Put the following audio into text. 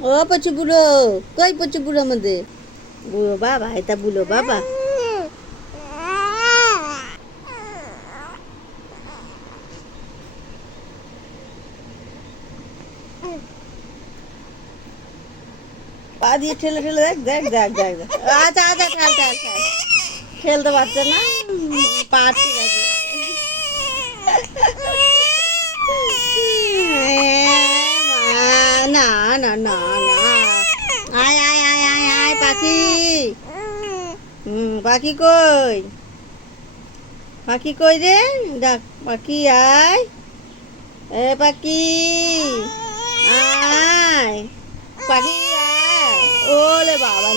ও পচু বুড়ো, কই পচু বুড়ো আমাদের বুড়ো বাবা, এটা বুড়ো বাবা। পা দিয়ে ঠেলে ঠেলে দেখ দেখ দেখ দেখ দেখ। আচ্ছা আচ্ছা, ঠেল ঠেল ঠেল, ঠেলতে পারছে না, পা ঠিক আছে। না না না না, আয় আয় আয় আয় আয় পাখি। পাখি কই, পাখি কই রে, ডাক পাখি আয়, এ পাখি আয়, পাখি আয়, ওলে বাবা।